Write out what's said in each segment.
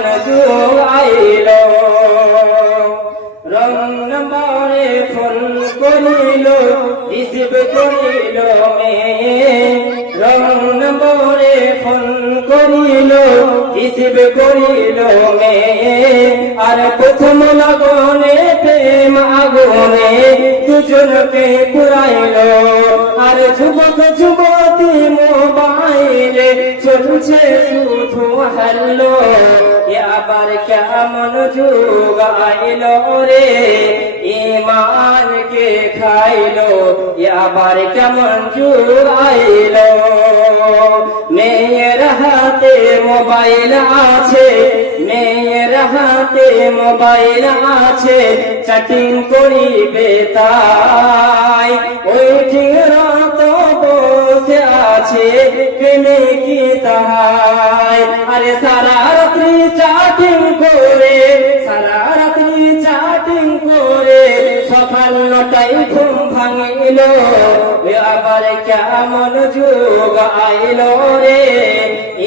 কেমন যুগ আইলো। রং নম্বরে ফোন করিল রিসিভ করিল মেয়ে, রং নম্বরে ফোন করিল রিসিভ করিল মেয়ে। আর প্রথম লগনে প্রেম আগুনে দুজনকে পুরাইল। আর যুবক যুবতী মোবাইলে চলছে শুধু হ্যালো, আবার কেমন যুগ আইলো রে ঈমানকে খাইলো, আবার কেমন যুগ আইলো। মেয়ের হাতে মোবাইল আছে, মেয়ের হাতে মোবাইল আছে, চ্যাটিং করিবে তাই। ওই ঠিক রাত বসে আছে প্রেমে কি তাহাই। আরে সারা রাত্রি চ্যাটিং করে, সারা রাত্রি চ্যাটিং করে সকাল 9টায় ঘুম ভাঙিল, আবার কেমন যুগ আইলো রে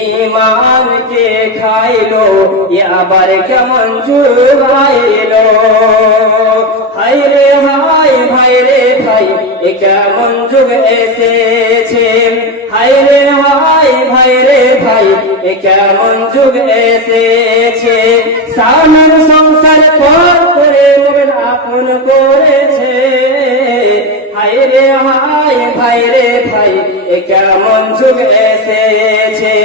ঈমানকে খাইলো, আবার কেমন যুগ আইলো। হায় রে হায় ভাই রে ভাই এ কেমন যুগ এসেছে, হায় রে হায় ভাই রে ভাই এ কেমন যুগ এসেছে। স্বামীর সংসার পর করে মোবাইল আপন করেছে, হায় রে হায় ভাই রে ভাই এ কেমন যুগ এসেছে।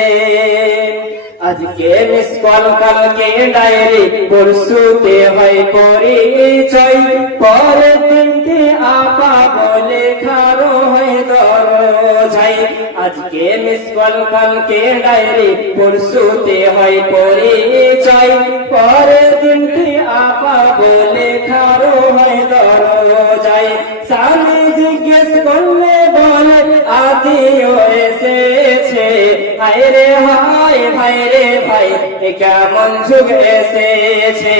আজকে মিস কল কালকে ডায়েরি পরশুতে হয় পরিচয়, পরের দিনটি আপা বলে খারো হয় দরজাই। আজকে মিস কল কালকে ডায়েরি পরশুতে হয় পরিচয়, পরের দিনটি আপা বলে খারো হয় দরজাই। স্বামী জিজ্ঞেস করলে বলে আত্মীয় এসেছে, হায় রে হায় ভাই রে ভাই এ কেমন যুগ এসেছে।